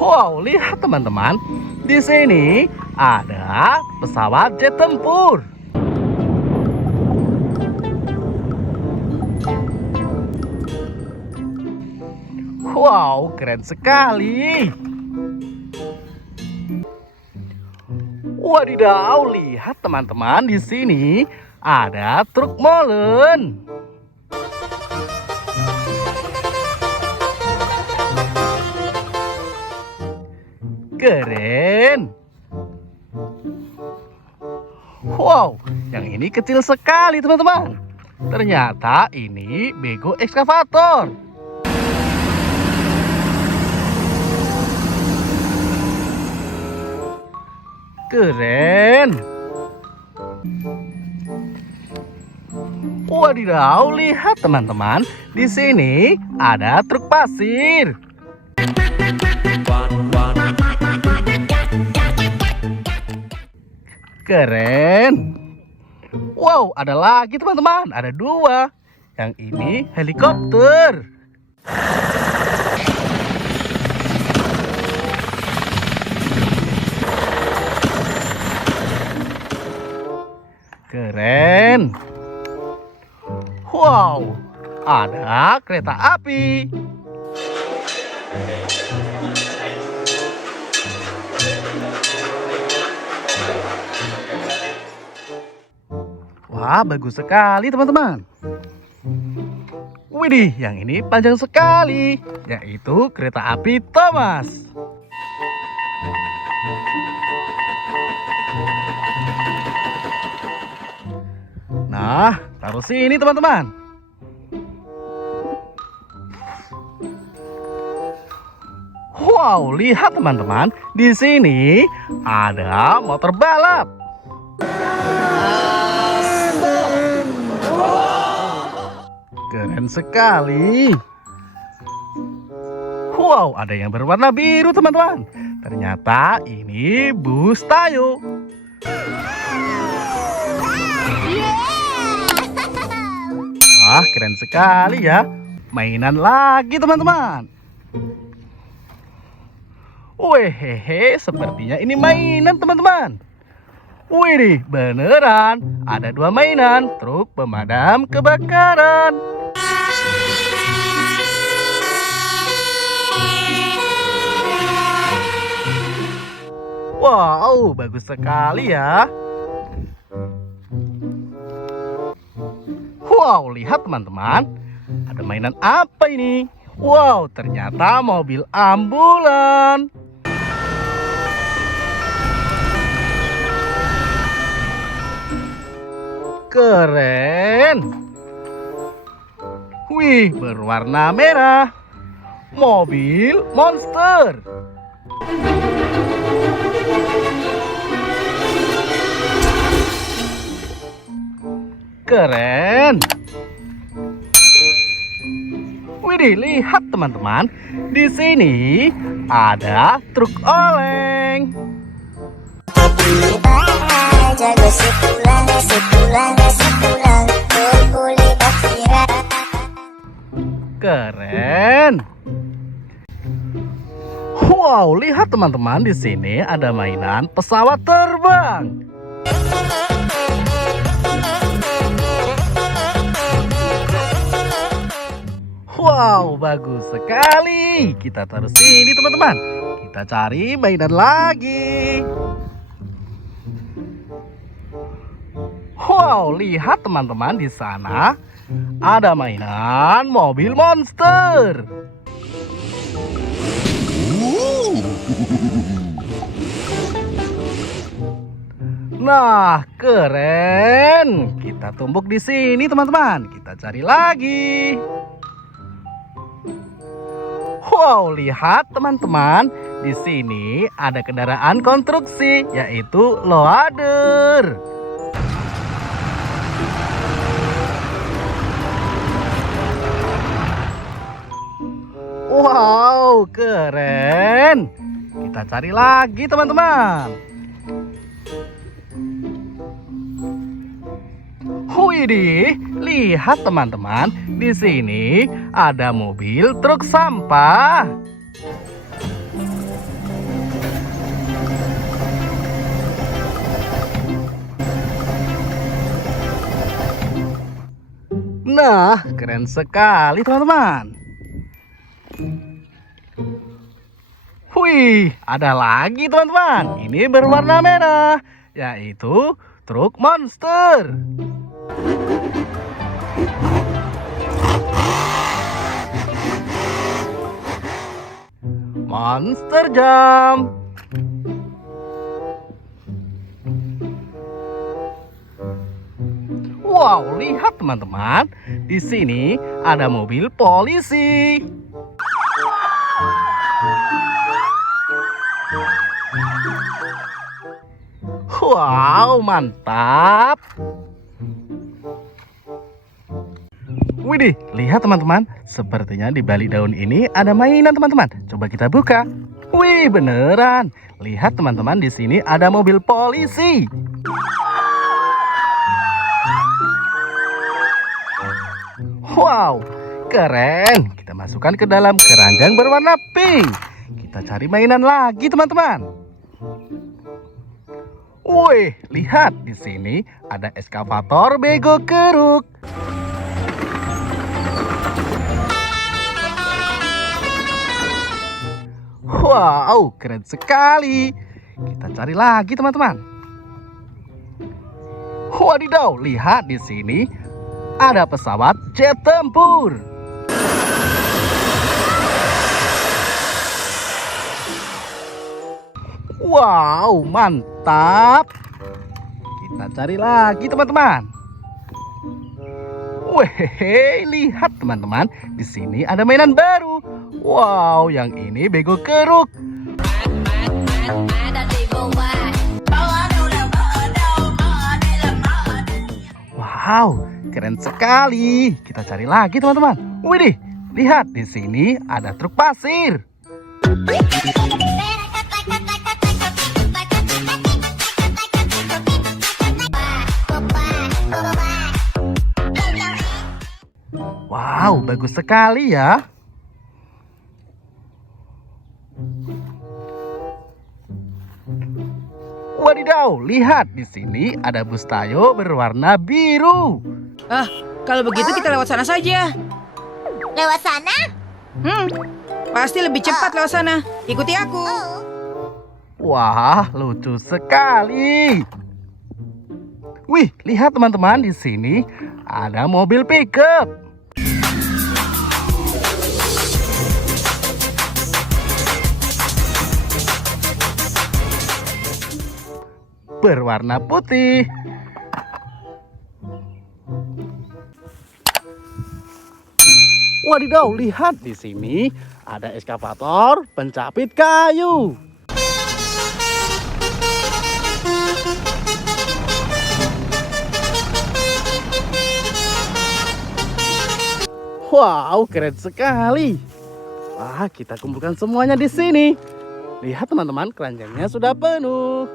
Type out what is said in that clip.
Wow, lihat teman-teman. Di sini ada pesawat jet tempur. Wow, keren sekali. Wadidaw, lihat teman-teman, di sini ada truk molen. Keren. Wow, yang ini kecil sekali teman-teman. Ternyata ini bego ekskavator. Keren. Wadidaw, lihat teman-teman, di sini ada truk pasir. Keren. Wow, ada lagi teman-teman, ada dua. Yang ini helikopter. Keren. Wow, ada kereta api. Wah, bagus sekali teman-teman. Widih, yang ini panjang sekali, yaitu kereta api Thomas. Nah, taruh sini teman-teman. Wow, lihat teman-teman, di sini ada motor balap. Keren sekali. Wow, ada yang berwarna biru teman-teman. Ternyata ini bus Tayo. Wah, keren sekali ya. Mainan lagi teman-teman. Wehehe, sepertinya ini mainan teman-teman. Wih, beneran. Ada dua mainan, truk pemadam kebakaran. Wow, bagus sekali ya. Wow, lihat teman-teman. Ada mainan apa ini? Wow, ternyata mobil ambulan. Keren. Wih, berwarna merah. Mobil monster. Keren. Widih, lihat teman-teman. Di sini ada truk oleng. Keren. Wow, lihat teman-teman, di sini ada mainan pesawat terbang. Wow, bagus sekali. Kita taruh sini teman-teman. Kita cari mainan lagi. Wow, lihat teman-teman, di sana ada mainan mobil monster. Nah, keren. Kita tumbuk di sini teman-teman. Kita cari lagi. Wow, lihat teman-teman, di sini ada kendaraan konstruksi, yaitu loader. Wow, keren. Kita cari lagi teman-teman. Widih, lihat teman-teman, di sini ada mobil truk sampah. Nah, keren sekali teman-teman. Wih, ada lagi teman-teman. Ini berwarna merah, yaitu truk monster. Monster Jam. Wow, lihat teman-teman. Di sini ada mobil polisi. Wow, mantap. Widih, lihat teman-teman. Sepertinya di balik daun ini ada mainan teman-teman. Coba kita buka. Wih, beneran. Lihat teman-teman, di sini ada mobil polisi. Wow, keren. Kita masukkan ke dalam keranjang berwarna pink. Kita cari mainan lagi teman-teman. Wih, lihat di sini ada eskavator bego keruk. Wow, keren sekali. Kita cari lagi teman-teman. Wadidaw, lihat di sini ada pesawat jet tempur. Wow, mantap. Kita cari lagi teman-teman. Wih, lihat teman-teman, di sini ada mainan baru. Wow, yang ini bego keruk. Wow, keren sekali. Kita cari lagi teman-teman. Widih, lihat di sini ada truk pasir. Wow, bagus sekali ya. Wadidaw, lihat di sini ada bus Tayo berwarna biru. Kalau begitu kita lewat sana saja. Lewat sana? Pasti lebih cepat lewat sana. Ikuti aku. Wah, lucu sekali. Wih, lihat teman-teman, di sini ada mobil pickup. Berwarna putih. Wadidaw, lihat di sini ada eskavator pencapit kayu. Wow, keren sekali. Wah, kita kumpulkan semuanya di sini. Lihat teman-teman, keranjangnya sudah penuh.